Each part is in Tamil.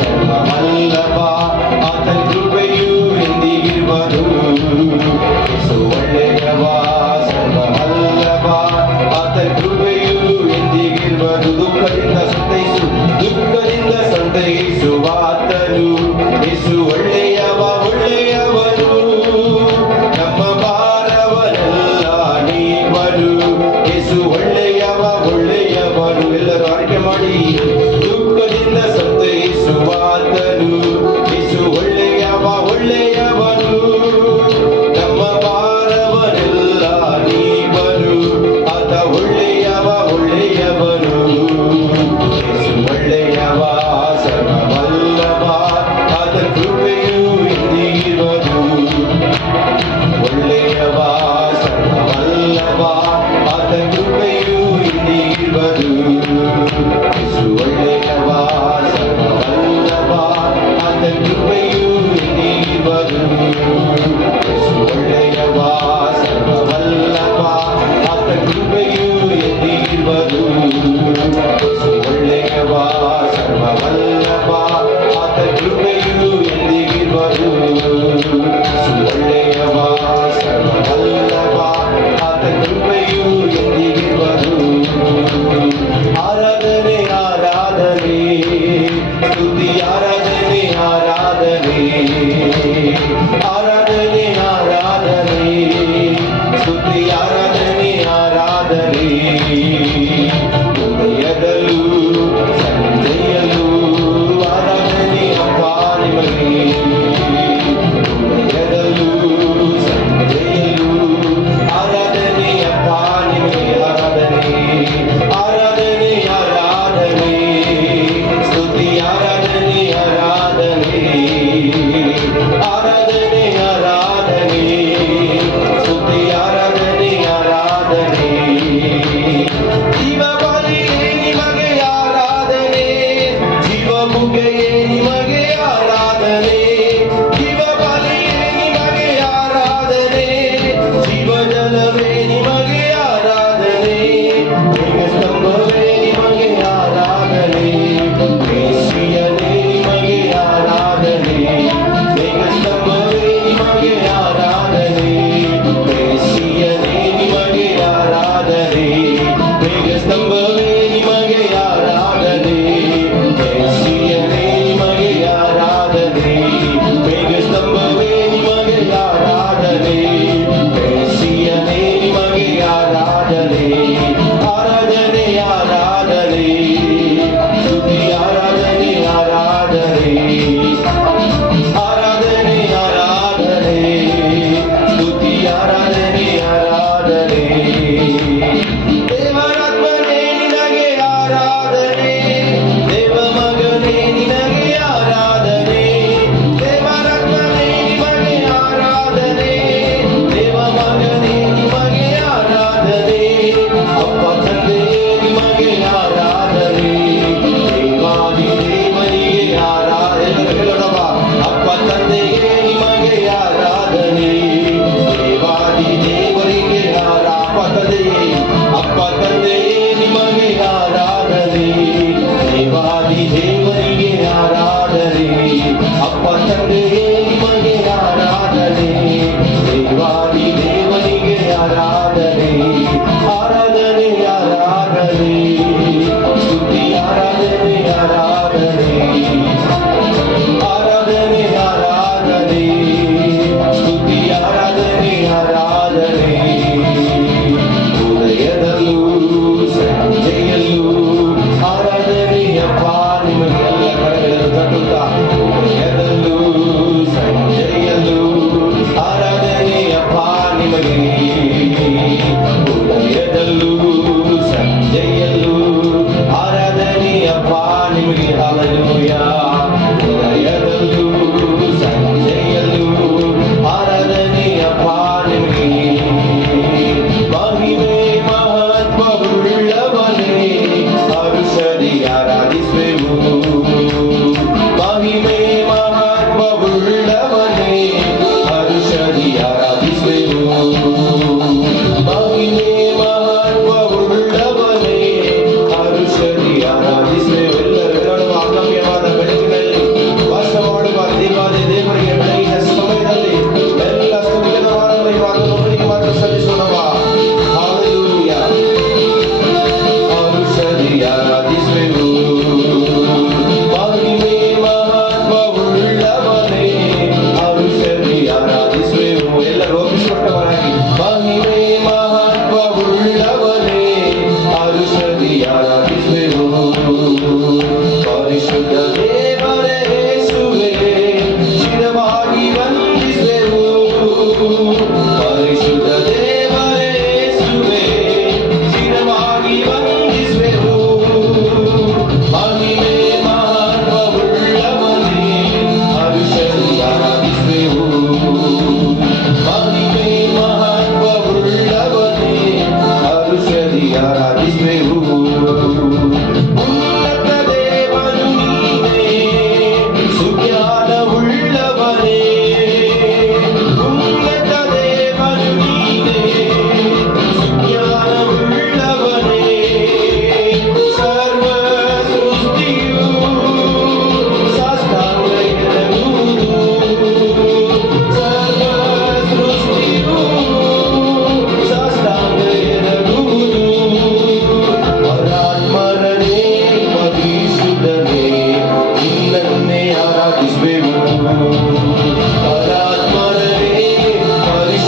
ಸರ್ವವಲ್ಲಭ ಆತನ ಕೃಪೆಯು ಎಂದಿಗಿರುವರು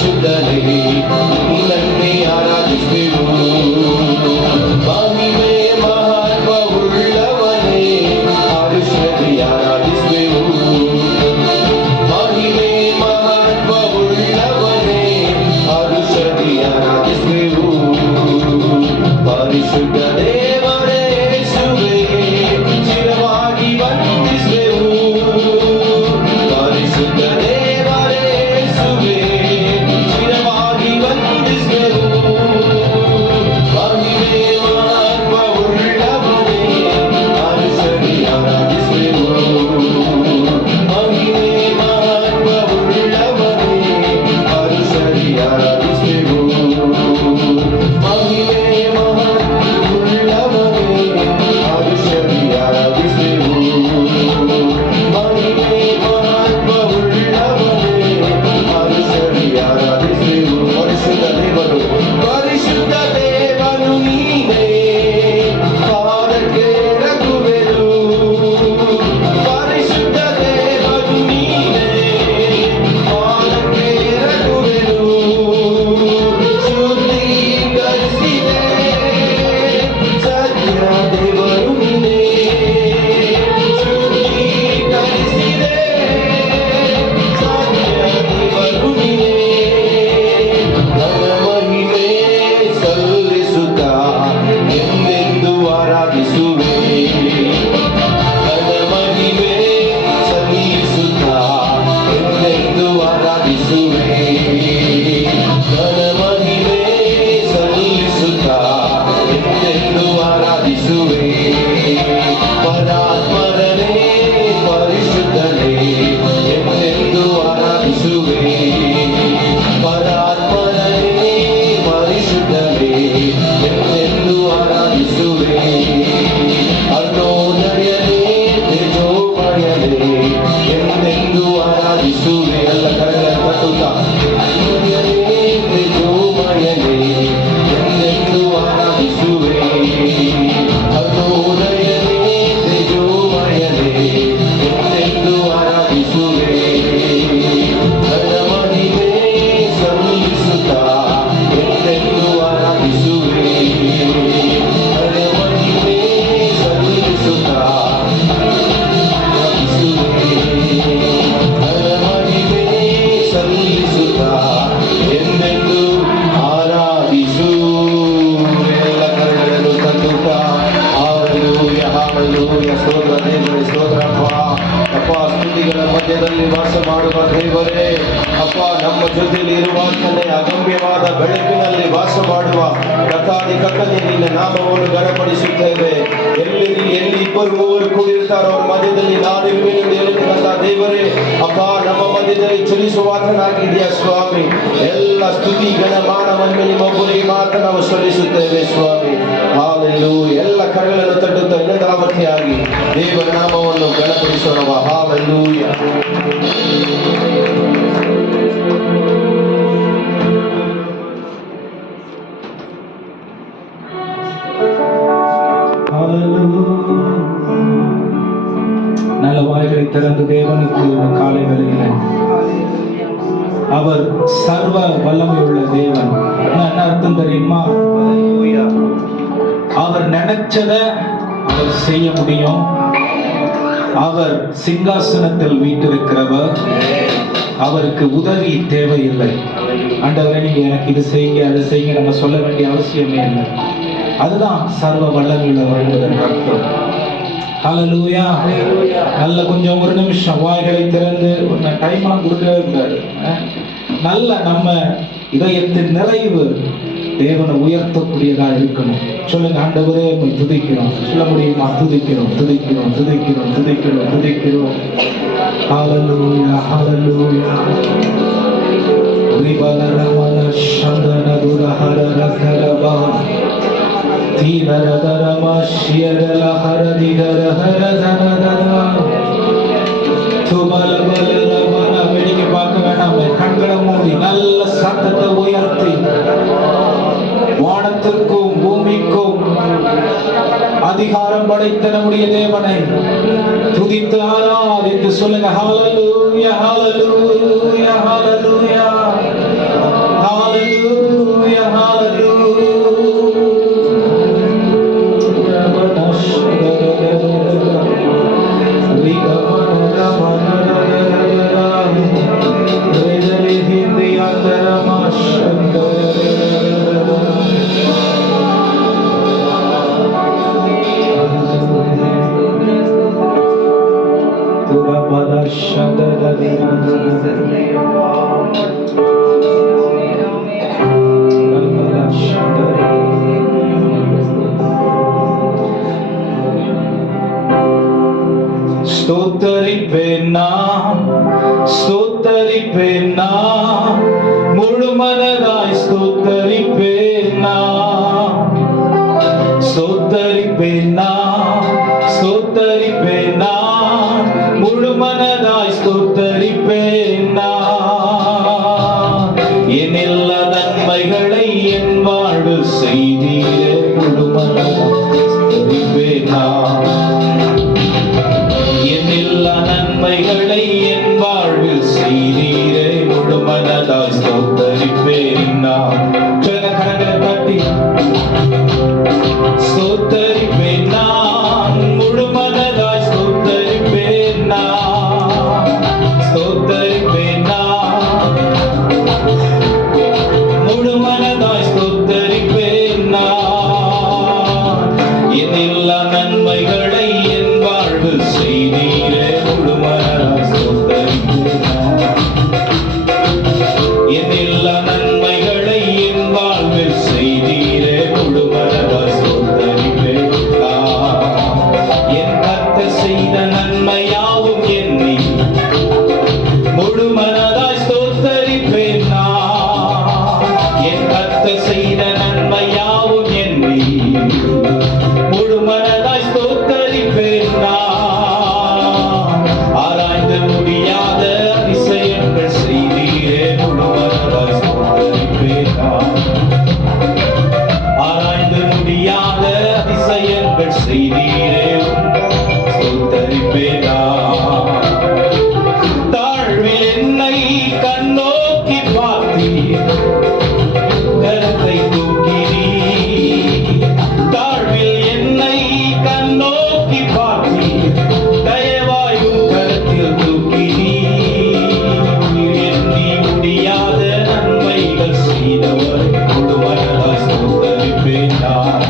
ಪರಿಶುದ್ಧನೇ ನಿನ್ನನ್ನೇ ಆರಾಧಿಸುವೆವು. ಮಹಿಮೆ ಮಹತ್ವವುಳ್ಳವನೇ ಆರುಷದಿ ಆರಾಧಿಸುವೆವು. ಮಹಿಮೆ ಮಹತ್ವವುಳ್ಳವನೇ ಆರುಷದಿ ಆರಾಧಿಸುವೆವು. ಪರಿಶುದ್ಧ ದೇವರೇ ಯೇಸುವೇ ಚಿರವಾಗಿ ವಂದಿಸುವೆವು. ಪರಿಶುದ್ಧ ದೇವರೇ ಯೇಸುವೇ ಚಿರವಾಗಿ ವಂದಿಸುವೆವು. ಮಹಿಮೆ ಮಹತ್ವವುಳ್ಳವನೇ ಆರುಷದಿ ಆರಾಧಿಸುವೆವು. ಮಹಿಮೆ ಮಹತ್ವವುಳ್ಳವನೇ ಆರುಷದಿ ಆರಾಧಿಸುವೆವು. ಮಹಿಮೆ ಪರಿಶುದ್ಧ ದೇವನು ನೀನೇ ಪಾದಕ್ಕೆ ರಘುವೆನು. ಪರಿಶುದ್ಧ ದೇವನು ನೀನೇ ಪಾದಕ್ಕೆ ರಘುವೆನು. ಶುದ್ಧೀಕರಿಸಿದೆ ಸತ್ಯ ದೇವರು ನೀನೇ. ಶುದ್ಧೀಕರಿಸಿದೆ ಸತ್ಯ ದೇವರು ನೀನೇ. ಮಹಿಮೆ ಸಲ್ಲಿಸುತ್ತಾ ಎಂದೆಂದು ಆರಾಧಿಸುವೆ. ಮಹಿಮೆ ಸಲ್ಲಿಸುತ್ತಾ ಎಂದೆಂದು ಆರಾಧಿಸುವೆ. ಮಹಿಮೆ ಸಲ್ಲಿಸುತ್ತಾ ಎಂದೆಂದು ಆರಾಧಿಸುವೆ. ಪರಾತ್ಮರನೇ ಪರಿಶುದ್ಧನೇ ಎಂದೆಂದು ಆರಾಧಿಸುವೆ. ಪರಾತ್ಮರನೇ ಪರಿಶುದ್ಧನೇ ಎಂದೆಂದು ಆರಾಧಿಸುವೆ. ಅರುಣೋದಯನೇ ತೇಜೋಮಯನೇ ಎಂದೆಂದು ಆರಾಧಿಸುವೆ. ಎಲ್ಲ ಕರೆಗಳನ್ನು ತಟ್ಟುತ್ತಾ ಅರುಣೋದಯನೇ ತೇಜೋಮಯನೇ ಎಂದೆಂದು ಆರಾಧಿಸುವೆ. ಅರುಣೋದಯನೇ ತೇಜೋಮಯನೇ ಎಂದೆಂದು ಆರಾಧಿಸುವೆ. ನನ್ನ ಮಹಿಮೆ ಸಲ್ಲಿಸುತ್ತಾ ಎಂದೆಂದು ಆರಾಧಿಸುವೆ. ನನ್ನ ಮಹಿಮೆ ಸಲ್ಲಿಸುತ್ತಾ ಆರಾಧಿಸುವೆ. ನನ್ನ ಮಹಿಮೆ ಸಲ್ಲಿಸುತ್ತಾ ಎಂದೆಂದು ಆರಾಧಿಸುವೆ. ಎಲ್ಲ ಕರೆಗಳನ್ನು ತಂದುತ್ತಾ ಹಾಲೆಲೂಯ ಹಾಲೆಲೂಯ. ಸ್ತೋತ್ರ ದೇವರೇ, ಸ್ತೋತ್ರಪ್ಪ. ಅಪ್ಪ, ಸ್ತುತಿಗಳ ಮಧ್ಯದಲ್ಲಿ ವಾಸ ಮಾಡುವ ದೇವರೇ, ಅಪ್ಪ ನಮ್ಮ ಜೊತೆಯಲ್ಲಿ ಇರುವಾಗಲೇ ಅಗಮ್ಯವಾದ ಬೆಳಕಿನಲ್ಲಿ ವಾಸ ಮಾಡುವ ಕಥಾದಿ ಕಥನೆ ನಿನ್ನ ನಾಮವನ್ನು ಘನಪಡಿಸುತ್ತೇವೆ. ಎಲ್ಲಿ ಇಬ್ಬರು ಮೂವರು ಕೂಡಿರ್ತಾರೋ ಅವ್ರ ಮಧ್ಯದಲ್ಲಿ ನಾನಿರುವೆನೆಂದು ಹೇಳುತ್ತಂತ ದೇವರೇ, ಅಪ್ಪ ನಮ್ಮ ಮಧ್ಯದಲ್ಲಿ ಚಲಿಸುವಾತನಾಗಿದೆಯಾ ಸ್ವಾಮಿ. ಎಲ್ಲ ಸ್ತುತಿ ಗಣಮಾನವನ್ನು ನಿಮ್ಮೊಬ್ಬರಿಗೆ ಮಾತ್ರ ನಾವು ಸಲ್ಲಿಸುತ್ತೇವೆ ಸ್ವಾಮಿ. ಹಾಲೆಲೂಯ. ಎಲ್ಲ ಕರೆಗಳನ್ನು ತಟ್ಟುತ್ತಾ ಇನ್ನದಾವತಿಯಾಗಿ ದೇವರ ನಾಮವನ್ನು ಘನಪಡಿಸೋಣ. ಹಾಲೆಲೂಯ. நல்ல வாய்களை திறந்து தேவனுக்கு காலை வேளையில அவர் சர்வ வல்லமை உள்ள தேவன். என்ன அர்த்தம் தெரியுமா? அவர் நினைச்சத அவர் செய்ய முடியும். அவர் சிங்காசனத்தில் வீட்டிருக்கிறவர். அவருக்கு உதவி தேவையில்லை. ஆண்டவரே, நீங்க எனக்கு இது செய்யுங்க அதை செய்யுங்க நம்ம சொல்ல வேண்டிய அவசியமே இல்லை. அதுதான் சர்வ வல்லமை உள்ளவர் என்பதற்கு அர்த்தம். ஹல்லேலூயா. நல்ல கொஞ்சம் ஒரு நிமிஷம் வாய்களை திறந்து டைம்லாம் கொடுக்கவே கூடாது. நல்ல நம்ம இதயத்தின் நிறைவு தேவனை உயர்த்தக்கூடியதா இருக்கணும். சொல்லுங்க, ஆண்டவரே உம்மை துதிக்கிறோம். சொல்ல முடியுமா? துதிக்கிறோம் துதிக்கிறோம் துதிக்கிறோம் துதிக்கிறோம் துதிக்கிறோம். ஹல்லேலூயா ஹல்லேலூயா. ரிபலரமன சந்தன துரஹரரகரபா தீனரதரம ஷியரலஹரதிகரஹரதனதனா துபலபலரமன. வேடிக்கை பார்க்க வேண்டாம். கண்களை மூடி நல்ல சத்தத்தை உயர்த்தி வானத்திற்கும் பூமிக்கும் அதிகாரம் படைத்த நம்முடைய தேவனை துதித்து ஆராதித்து சொல்லுங்க. ஹல்லேலூயா ஹல்லேலூயா ஹல்லேலூயா. நான், ஸ்தோத்தரிப்பேன் நான், ஸ்தோத்தரிப்பேன் நான், முழு மனதாய் ஸ்தோத்தரிப்பேன் நான். என் எல்லா நன்மைகளை என் வாழ்வில் செய்தீரே, முழு மனதாய் ஸ்தோத்தரிப்பேன் நான். என் எல்லா நன்மைகளை என் வாழ்வில் செய்தீரே, முழு மனதாய் ஸ்தோத்தரிப்பேன் நான். கரங்களை தட்டி ஸ்தோத்தரிப்பேன் நான், முழு மனதாய் ஸ்தோத்தரிப்பேன் நான், ஸ்தோத்தரிப்பேன் நான், முழு மனதாய் ஸ்தோத்தரிப்பேன் நான். என் எல்லா நன்மைகளை என் வாழ்வில் செய்தீரே, முழு மனதாய் ஸ்தோத்தரிப்பேன் நான். என் எல்லா நன்மைகளை என் வாழ்வில் செய்தீரே, முழு மனதாய் ஸ்தோத்தரிப்பேன் நான். என் கர்த்தர் செய்த நன்மையாவும் எண்ணி முழு மனதாய் ஸ்தோத்தரிப்பேன் நான். என் கர்த்தர் செய்த நன்மையாவும் எண்ணி முழு மனதாய் ஸ்தோத்தரிப்பேன் நான். ஆராய்ந்து முடியாத அதிசயங்கள் செய்தீரே, முழு மனதாய் ஸ்தோத்தரிப்பேன் நான். ஆராய்ந்து முடியாத அதிசயங்கள் செய்தீரே, ஸ்தோத்தரிப்பேன் நான். தாழ்வில் என்னை கண்ணோக்கி பார்த்தீர், கரத்தை தூக்கினீர். தாழ்வில் என்னை கண்ணோக்கி பார்த்தீர், தயவாயும் கரத்தில் தூக்கினீர். எண்ணி முடியாத நன்மைகள் செய்தவர், முழு மனதாய் ஸ்தோத்தரிப்பேன் நான்.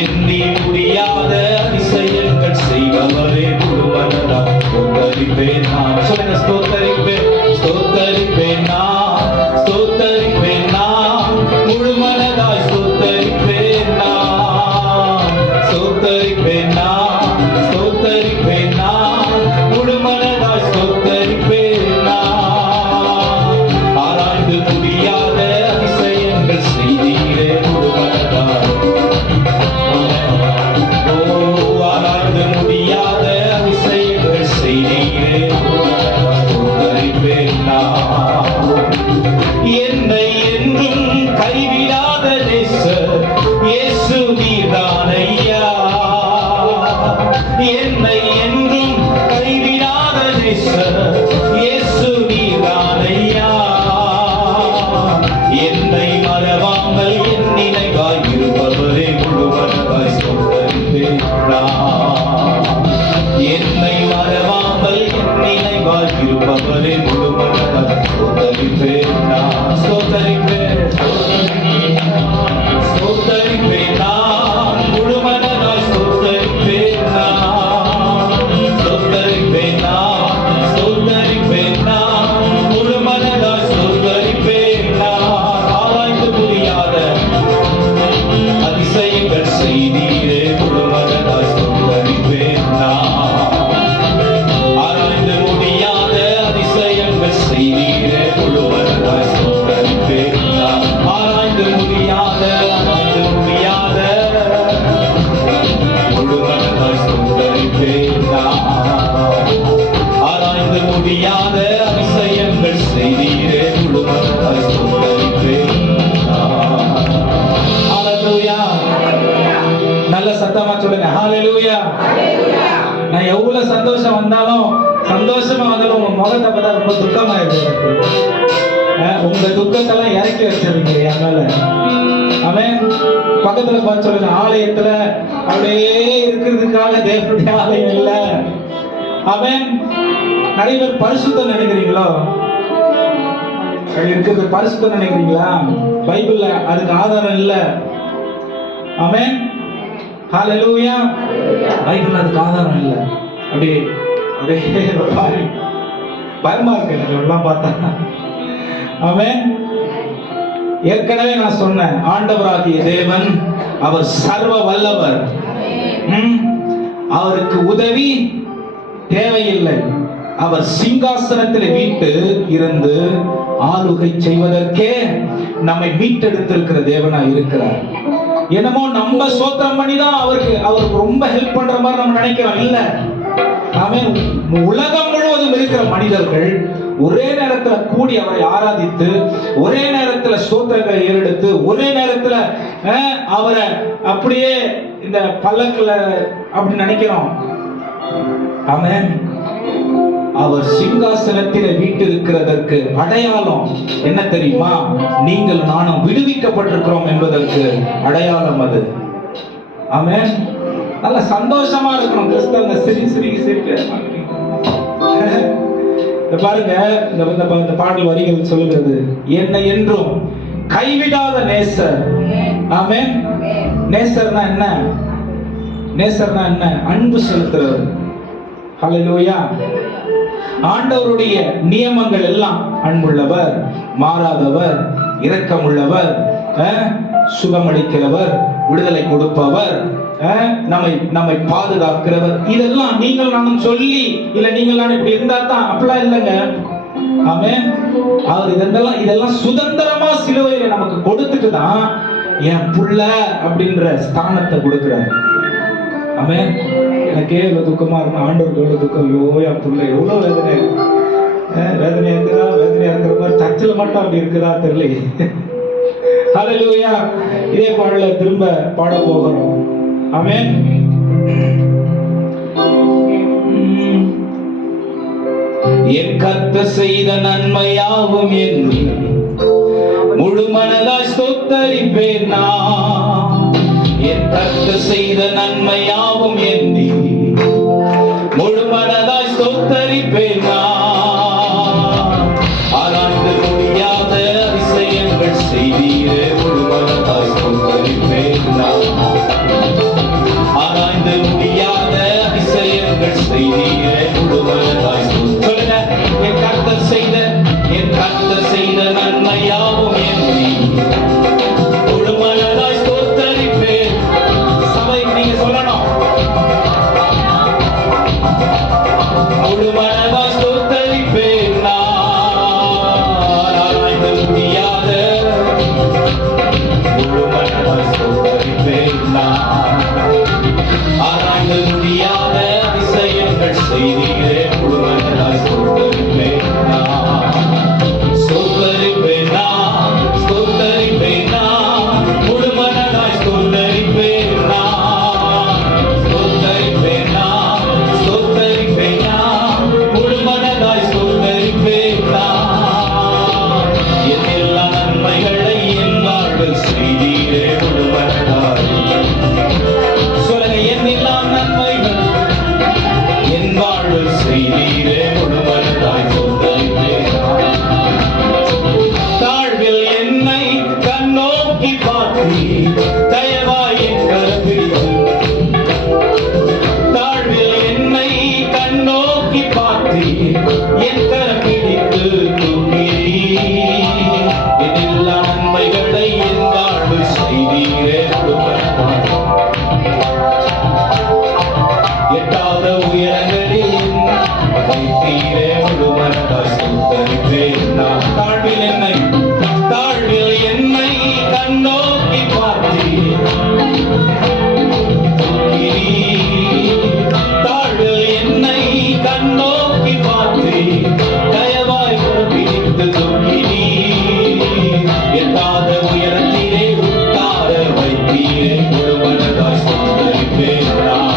எண்ணி முடியாத அதிசயங்கள் செய்பவரே, முழு மனதாய் ஸ்தோத்தரிப்பேன் நான். சொல்லுங்க, ஸ்தோத்தரிப்பேன், ஸ்தோத்தரிப்பேன் நான், ஸ்தோத்தரிப்பேன் நான், முழு மனதாய் ஸ்தோத்தரிப்பேன் நான், ஸ்தோத்தரிப்பேன் நான், ஸ்தோத்தரிப்பேன் நான், முழு மனதாய் ஸ்தோத்தரிப்பேன் நான். ஆராய்ந்து முடியாத அதிசயங்கள் செய்தீரே, முழு மனதாய். ஆராய்ந்து முடியாத அதிசயங்கள் செய்தீரே, ஸ்தோத்தரிப்பேன் நான். என்னை என்றும் கைவிடாத நேசர் இயேசு நீர்தானையா. என்னை என்றும் கைவிடாத நேசர் இயேசு நீர்தானையா. என்னை மறவாமல் என் நினைவாய் இருப்பவரே, முழு மனதாய் ஸ்தோத்தரிப்பேன் நான். என்னை மறவாமல் என் நினைவாய் இருப்பவரே, முழு மனதாய் ஸ்தோத்தரிப்பேன் நான். ஸ்தோத்தரிப்பேன், ஸ்தோத்தரிப்பேன் நான், முழு மனதாய் ஸ்தோத்தரிப்பேன் நான். ஸ்தோத்தரிப்பேன் நான், ஸ்தோத்தரிப்பேன் நான், முழு மனதாய் ஸ்தோத்தரிப்பேன் நான். ஆராய்ந்து முடியாத அதிசயங்கள் செய்தீரே, முழு மனதாய் ஸ்தோத்தரிப்பேன் நான். ஆராய்ந்து முடியாத அதிசயங்கள் செய்தீரே, முழு மனதாய் ஸ்தோத்தரிப்பேன் நான். ஆராய்ந்து முடியாத, ஆராய்ந்து முடியாத, முழு மனதாய் ஸ்தோத்தரிப்பேன் நான். ஆராய்ந்து முடியாத அதிசயங்கள் செய்தீரே, முழு மனதாய் ஸ்தோத்தரிப்பேன் நான். ஹalleluya. நல்ல சத்தமா சொல்லுங்க, ஹalleluya. நான் எவ்வளவு சந்தோஷம் வந்தாலும், சந்தோஷமா வந்தாலும் உங்க முகத்தை பார்த்தா ரொம்ப துக்கமா இருக்கு. உங்க துக்கத்தெல்லாம் இறக்கி வச்சிருக்கீங்க என் மேல. ஆமென். பக்கத்துல பார்த்து சொல்லுங்க, ஆலயத்துல அப்படியே இருக்கிறதுக்காக தேவனுடைய ஆலயம் இல்ல. ஆமென். நிறைய பேர் பரிசுத்தம் நினைக்கிறீங்களோ? இருக்கிறது பரிசுத்தம் நினைக்கிறீங்களா? பைபிள்ல அதுக்கு ஆதாரம் இல்ல. ஆமென். ஹalleluya. பைபிள்ல அதுக்கு ஆதாரம் இல்ல. அப்படியே அப்படியே பயமா இருக்கு எனக்கு எல்லாம் பார்த்தா. ஆமென். ஏற்கனவே நான் சொன்னேன், ஆண்டவராகிய தேவன் அவர் சர்வ வல்லவர். அவருக்கு உதவி தேவையில்லை. அவர் சிங்காசனத்தில் வீட்டு இருந்து ஆளுகை செய்வதற்கே நம்மை மீட்டெடுத்திருக்கிற தேவனா இருக்கிறார். என்னமோ நம்ம சோத்திரம் பண்ணி தான் அவருக்கு ரொம்ப ஹெல்ப் பண்ற மாதிரி நம்ம நினைக்கிறோம். இல்ல, அவன் உலகம் முழுவதும் இருக்கிற மனிதர்கள் ஒரே நேரத்துல கூடி அவரை ஆராதித்து, ஒரே நேரத்துல ஸ்தோத்திரங்களை ஏறெடுத்து, ஒரே நேரத்துல அவரை அப்படியே இந்த பல்லக்குல அப்படி நினைக்கிறோம். ஆமென். அவர் சிங்காசனத்திலே வீற்றிருக்கிறதற்கு அடையாளம் என்ன தெரியுமா? நீங்கள் நானும் விடுவிக்கப்பட்டிருக்கிறோம் என்பதற்கு அடையாளம் அது. ஆமென். நல்ல சந்தோஷமா இருக்கணும் கிறிஸ்தவங்க. சிரிக்க பாருங்க, இந்த பாடல் வரிகள் சொல்லுகிறது, என்னை என்றும் கைவிடாத நேசர். ஆமென். நேசர்னா என்ன? நேசர்னா என்ன? அன்பு செலுத்துறவர். ஹல்லேலூயா. ஆண்டவருடைய நியமங்கள் எல்லாம் அன்புள்ளவர், மாறாதவர், இரக்கமுள்ளவர், சுகமளிக்கிறவர், விடுதலை கொடுப்பவர், நம்மை பாதுகாக்கிறவர். இதெல்லாம் நீங்கள் நானும் சொல்லி இல்ல நீங்கள் நான் இப்படி இருந்தா தான் அப்படிலாம் இல்லைங்க. ஆமென். அவர் இதெல்லாம் சுதந்திரமா சிலுவையில நமக்கு கொடுத்துட்டு தான் என் புள்ள அப்படின்ற ஸ்தானத்தை கொடுக்கிறார். ஆமென். எனக்கே எவ்வளவு துக்கமா இருக்கும். ஆண்டவருக்கு எவ்வளவு துக்கம். ஐயோ என் புள்ள எவ்வளவு வேதனையா இருக்குதா, வேதனையா இருக்கிற மாதிரி சர்ச்சில் மட்டும் அப்படி இருக்குதா தெரியல. ஹல்லேலூயா. இதே பாடல திரும்ப பாட போகிறோம். ஆமென். என் கர்த்தர் செய்த நன்மையாவும் எண்ணி முழு மனதாய் ஸ்தோத்தரிப்பேன் நான். என் கர்த்தர் செய்த நன்மையாவும் எண்ணி முழு மனதாய் ஸ்தோத்தரிப்பேன் நான். ஆராய்ந்து முடியாத அதிசயங்கள் செய்தீரே, முழு மனதாய் ஸ்தோத்தரிப்பேன் நான். ஆராய்ந்து முடியாத அதிசயங்கள் செய்தீரே, முழு மனதாய் சொல்லுங்க. என் கர்த்தர் செய்த நன்மையாவும் எண்ணி முழு மனதாய் ஸ்தோத்தரிப்பேன். சபை நீங்க சொல்லணும், முழு மனதாய் ஸ்தோத்தரிப்பேன் நான். ஆராய்ந்து முடியாத முழு மனதாய் ஸ்தோத்தரிப்பேன் நான். ஆராய்ந்து முடியாத அதிசயங்கள் செய்தீரே, முழு மனதாய் ஸ்தோத்தரிப்பேன் நான். ஸ்தோத்தரிப்பேன் நான், ஸ்தோத்தரிப்பேன் நான், முழு மனதாய் ஸ்தோத்தரிப்பேன் நான். ஸ்தோத்தரிப்பேன் நான், ஸ்தோத்தரிப்பேன் நான், முழு மனதாய் ஸ்தோத்தரிப்பேன் நான். என் எல்லா நன்மைகளை என் வாழ்வில் செய்தீரே, முழு மனதாய் சொல்லுங்க. என் எல்லா நன்மைகள் என் வாழ்வில் செய்தீரே, முழு மனதாய் ஸ்தோத்தரிப்பேன். தாழ்வில் என்னை கண்ணோக்கி பார்த்தீர், தயவாய் என் கரப்பிடித்து. தாழ்வில் என்னை கண்ணோக்கி பார்த்தீர், என் கரப்பிடித்து தூக்கிறீர். என் எல்லா நன்மைகளை என் வாழ்வில் செய்தீரே, முழு மனதாய். எட்டாத உயரங்களில் வைத்தீரே, முழு மனதாய் ஸ்தோத்தரிப்பேன் நான். தாழ்வில் என்னை கண்ணோக்கி பார்த்தீர், தாழ்வில் என்னை கண்ணோக்கி பார்த்தீர், தயவாய் பிடித்து தூக்கினீர். எட்டாத உயரத்திலே உட்கார வைத்தீரே, முழு மனதாய் ஸ்தோத்தரிப்பேன் நான்.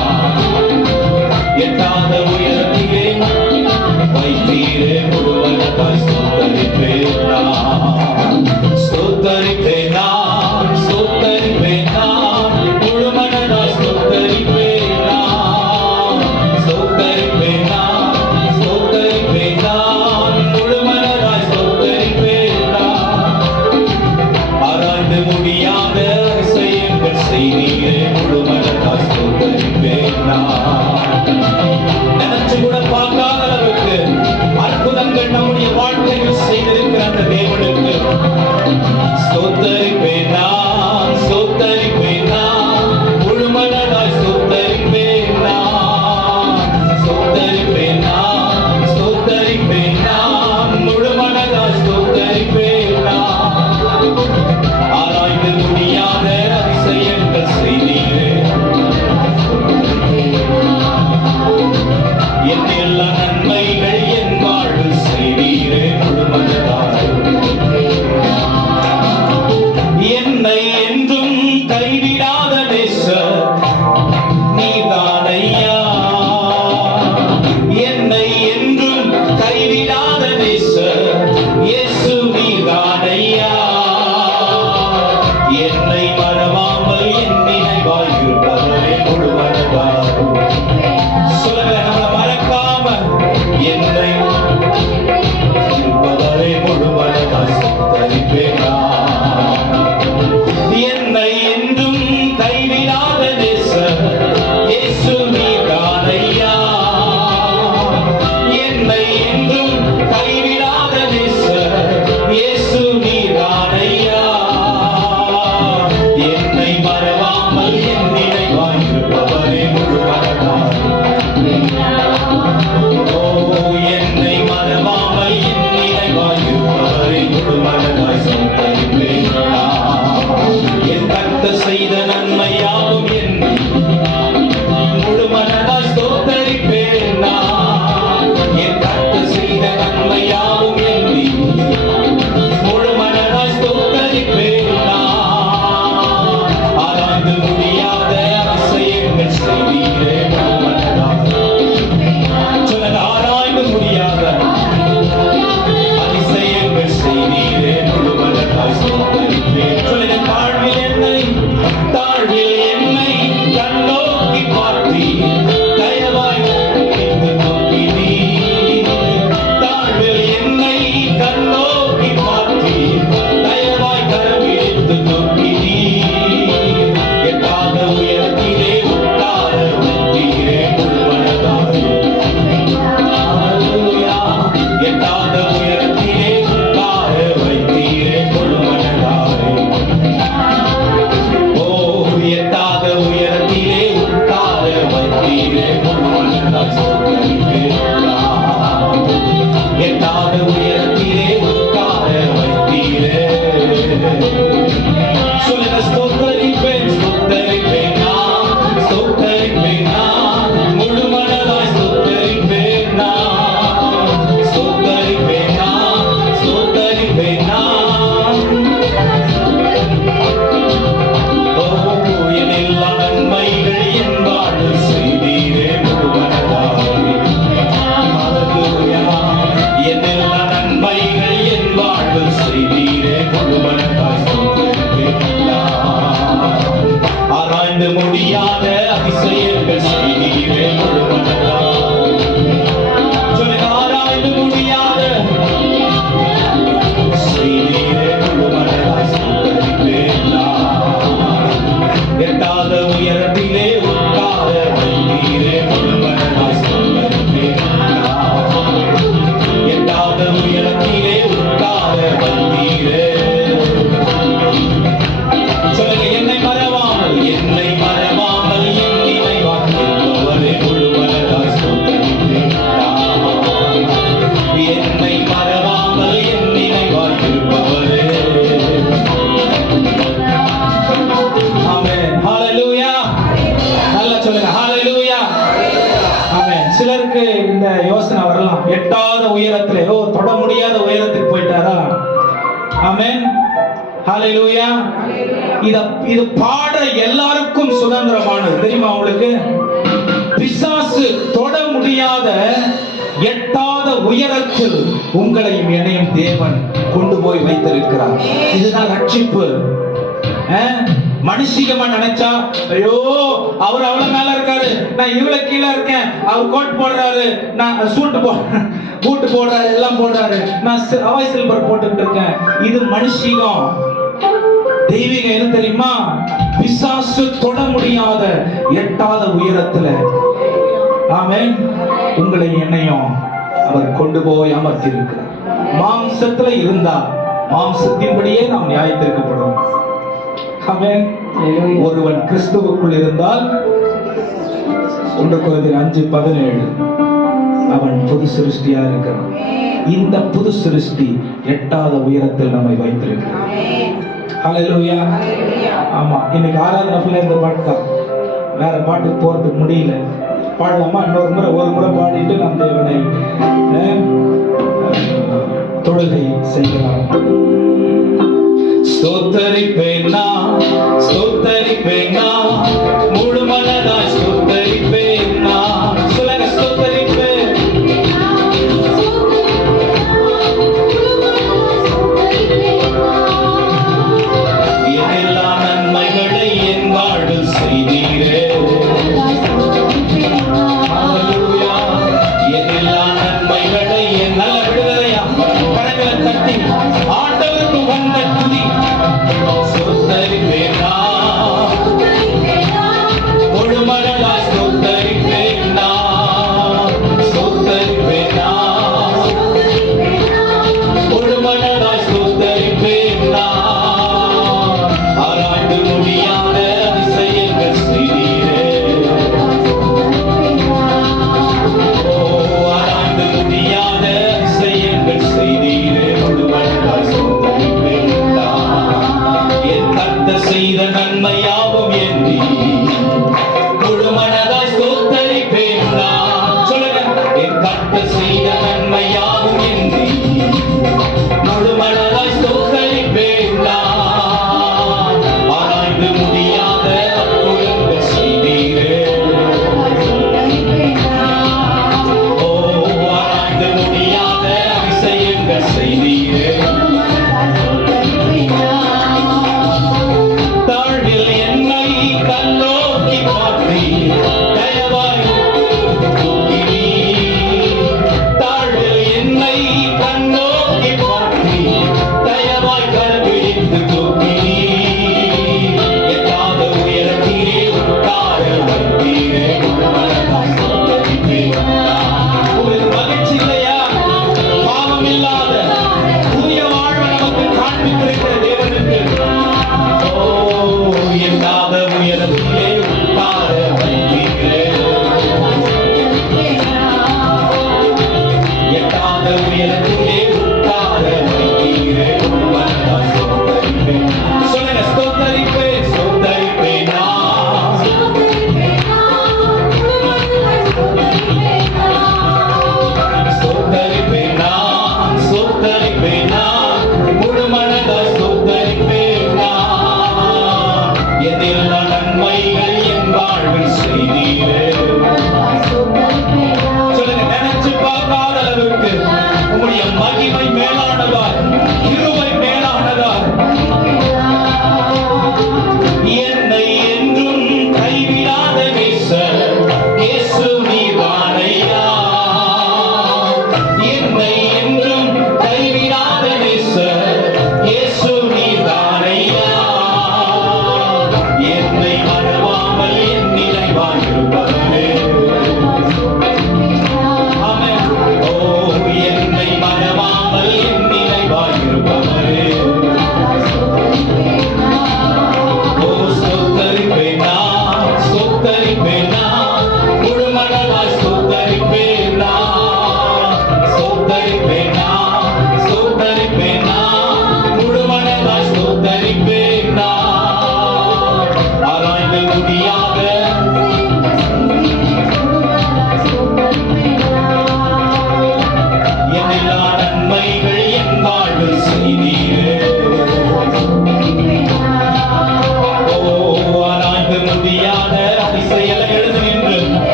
எட்டாத உயரத்திலே வைத்தீரே, முழு மனதாய் ஸ்தோத்தரிப்பேன் நான். ஸ்தோத்தரிப்பேன் நான், ஸ்தோத்தரிப்பேன் நான், முழு மனதாய் ஸ்தோத்தரிப்பேன் நான். ஸ்தோத்தரிப்பேன் நான், ஸ்தோத்தரிப்பேன் நான், முழு மனதாய் ஸ்தோத்தரிப்பேன் நான். ஆராய்ந்து முடியாத அதிசயங்கள் செய்தீரே, முழு மனதாய் ஸ்தோத்தரிப்பேன் நான். நினைச்சு கூட பார்க்காத அளவுக்கு அற்புதங்கள் நம்முடைய வாழ்க்கையில் செய்திருக்கிற அந்த தேவனுக்கு ஆமென். ஹalleluya. இது பாட எல்லாருக்கும் சுதந்திரமானது. தெரியுமா உங்களுக்கு? பிசாசு தொட முடியாத எட்டாத உயரத்தில் உங்களையும் என்னையும் தேவன் கொண்டு போய் வைத்திருக்கிறார். இதுதான் ரட்சிப்பு. மனுஷிகமா நினைச்சா, ஐயோ அவர் அவ்வளவு மேல இருக்காரு, நான் இவ்வளவு கீழே இருக்கேன், அவர் கோட் போடுறாரு, நான் பூட்டு போடுறாரு, எல்லாம் போடுறாரு, நான் அவாய் சில்வர் போட்டுக்கிட்டு இருக்கேன். இது மனுஷிகம். தெய்வீகம் என்ன தெரியுமா? பிசாசு தொட முடியாத எட்டாத உயரத்துல, ஆமென், உங்களை என்னையும் அவர் கொண்டு போய் அமர்த்தியிருக்கிறார். மாம்சத்துல இருந்தா மாம்சத்தின்படியே நாம் நியாயத்திற்கப்படுவோம். ஆமென். ஒருவன் கிறிஸ்துவுக்குள் இருந்தால் 1 கொரிந்தியர் 5:17 அவன் புது சிருஷ்டியா இருக்கிறான். இந்த புது சிருஷ்டி எட்டாத உயரத்தில் நம்மை வைத்திருக்கிறார். ஹalleluya. ஆமா, இன்னைக்கு ஆராதனை ஃபுல்லா இந்த பாட்டு தான். வேற பாட்டுக்கு போறதுக்கு முடியல. பாடலாமா? ஒரு முறை பாடிட்டு நம் தேவனை தொழுகை செய்யலாம். ஸ்தோத்தரிப்பேனா ஸ்தோத்தரிப்பேனா முழு மனதாய் ஸ்தோத்தரிப்பேனா. சொல்லுங்க, ஸ்தோத்தரிப்பேன். எல்லா நன்மைகளை என் வாழ்வில் செய்தீரே. ஹalleluya. எல்லா நன்மைகளை என் நல்ல விடுதலையா கரங்களை தட்டி ஆண்டவருக்கு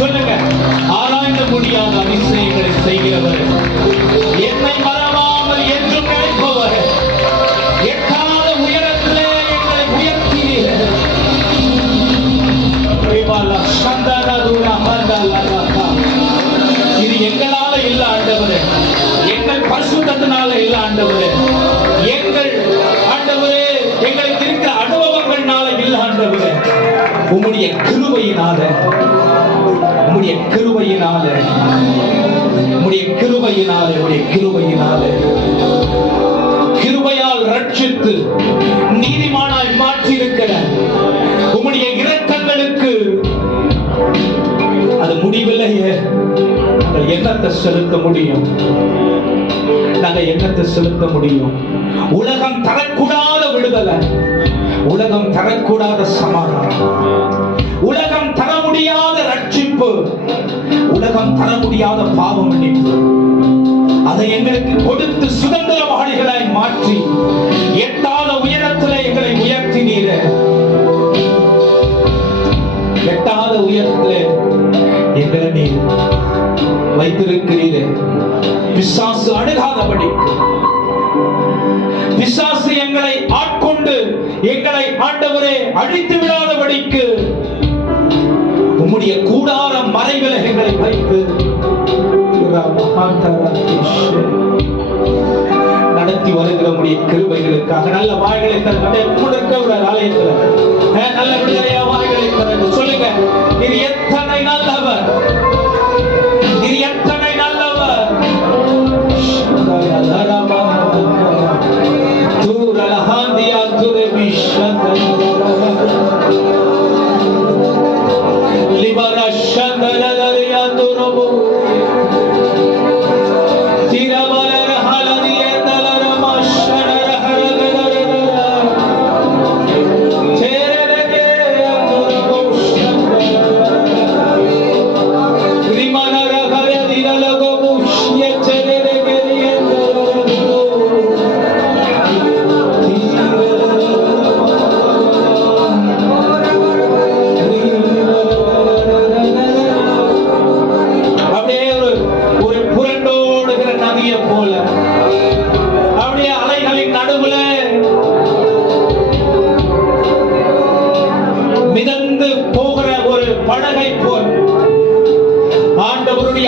சொல்லுங்க, ஆராய்ந்த முடியாத அதிசயங்களை செய்கிறவர், என்னை மறவாமல் என்றும் நினைப்பவர், எட்டாத உயரத்திலே எங்களை உயர்த்தீர். இது எங்களால இல்ல ஆண்டவரே, எங்கள் பரிசுத்தத்தினால இல்ல ஆண்டவரே, எங்கள் ஆண்டவரே எங்களுக்கு இருக்கிற அனுபவங்கள்னால இல்ல ஆண்டவரே, உம்முடைய கிருபையினால, உம்முடைய கிருபையினால, உம்முடைய கிருபையினால, உம்முடைய கிருபையினால, கிருபையால் ரட்சித்து நீதிமானாய் மாற்றி இருக்கிற உம்முடைய இரக்கங்களுக்கு அது முடிவில்லையே. நாங்கள் எண்ணத்தை செலுத்த முடியும், நாங்கள் எண்ணத்தை செலுத்த முடியும். உலகம் தரக்கூடாத விடுதலை, உலகம் தரக்கூடாத சமாதானம், உலகம் தர முடியாத ரட்சிப்பு, உலகம் தர முடியாத பாவ மன்னிப்பு, அதை எங்களுக்கு கொடுத்து சுதந்திரவாளிகளாய் மாற்றி எட்டாத உயரத்தில் எங்களை உயர்த்தினீர. எட்டாத உயரத்தில் எங்களை நீர் வைத்திருக்கிறீரே. பிசாசு அணுகாதபடி, பிசாசு எங்களை ஆட்கொண்டு எங்களை ஆண்டவரே அழித்து விடாதபடிக்கு உம்முடைய கூடார மறைகளை எங்களை வைத்து நடத்தி வருகிற உடைய கிருபைகளுக்காக நல்ல வாய்களை தருகிற ஒரு ஆலயத்தில் நல்ல விடுதலையா வாய்களை தர சொல்லுங்க. இது எத்தனை நல்லவர், இது எத்தனை நல்லவர்.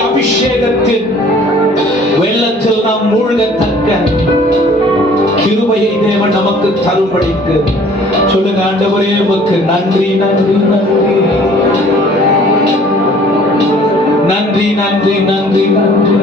அபிஷேகத்தின் வெள்ளத்தில் நாம் மூழ்கத்தக்க கிருபையை தேவன் நமக்கு தரும்படிக்கு சொல்லுங்க. ஆண்டவரே உமக்கு நன்றி நன்றி நன்றி நன்றி நன்றி நன்றி நன்றி.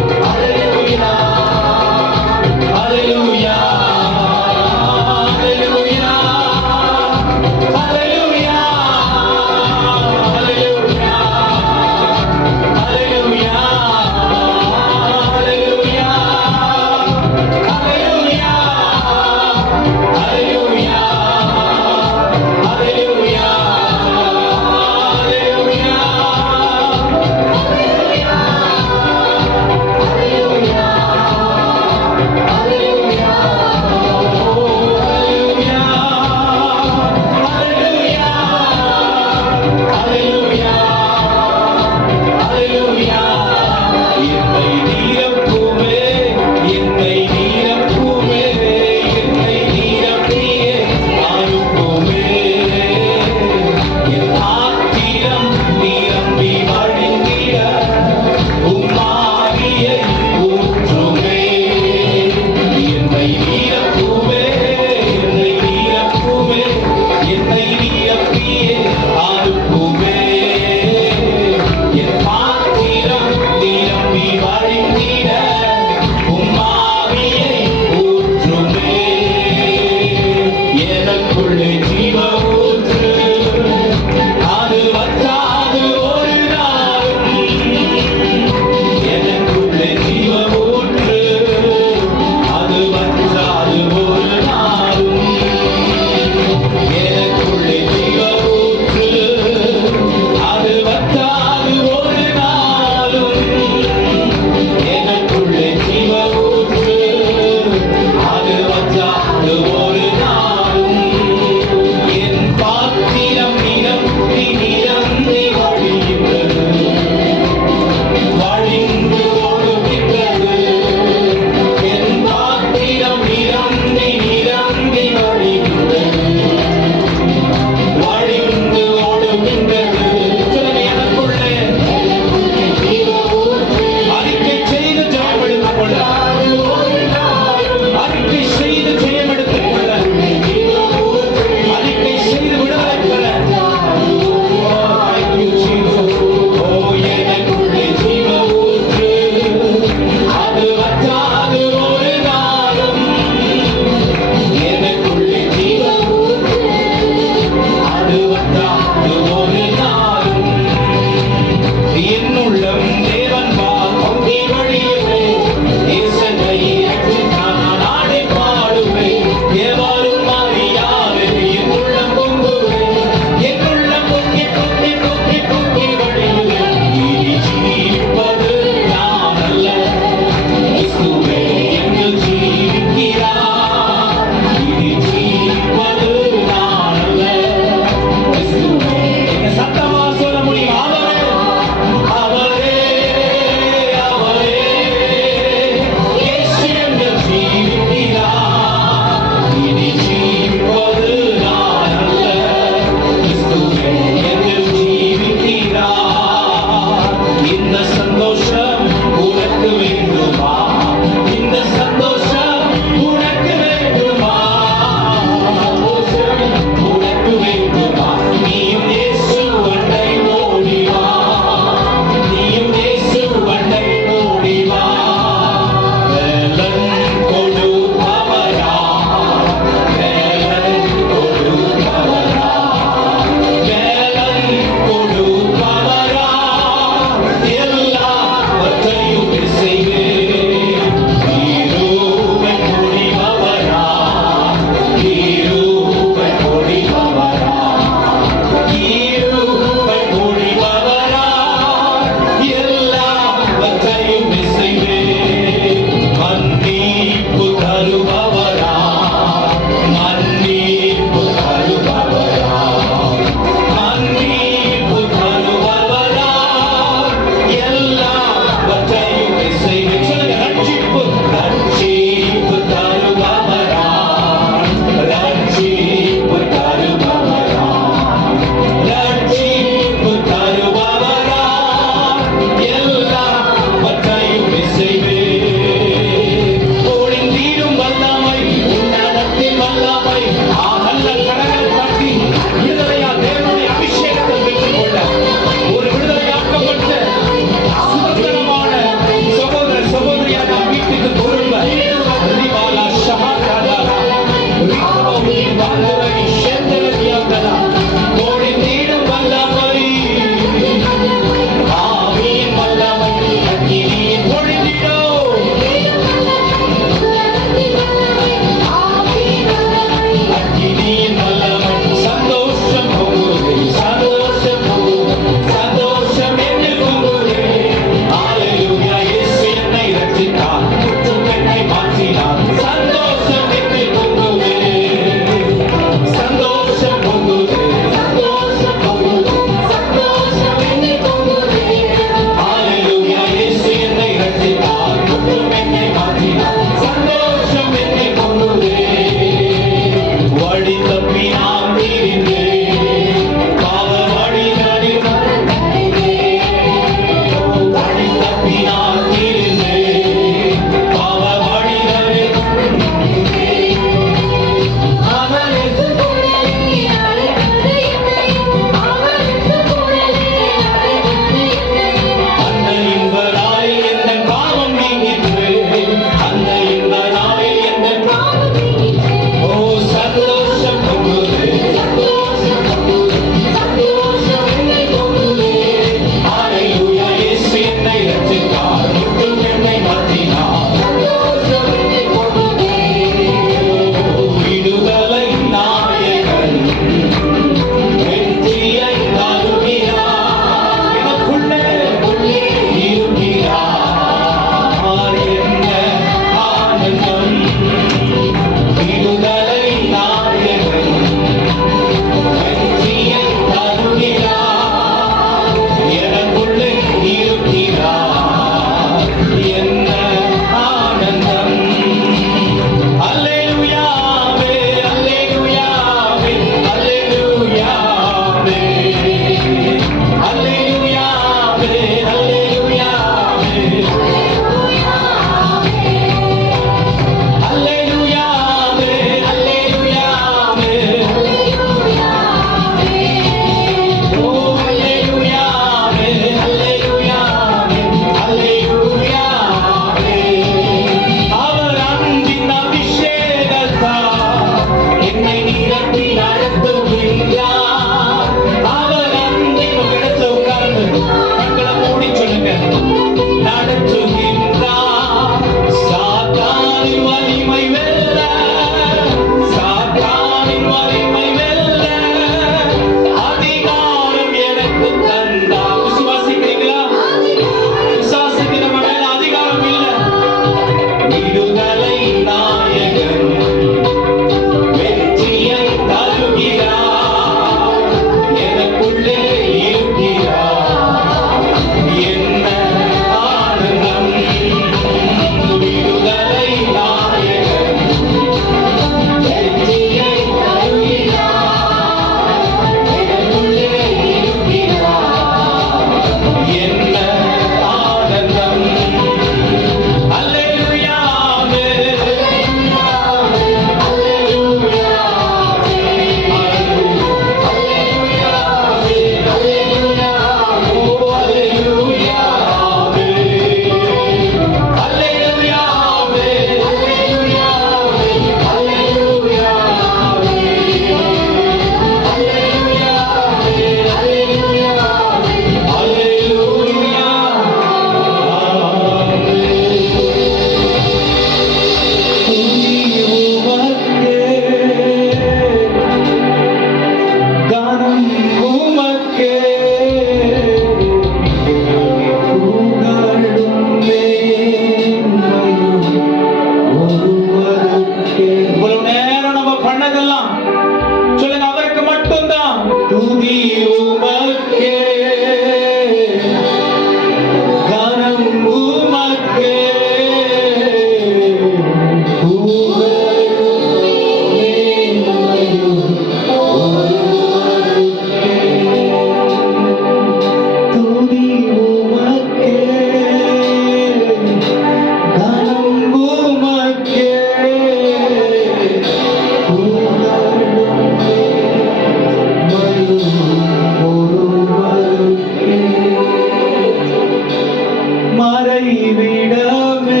மறைவிடமே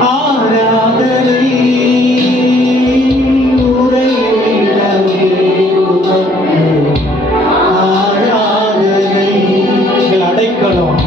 ஆராதனை உறைவிடமே உமக்கு ஆராதனை. அடைக்கலம்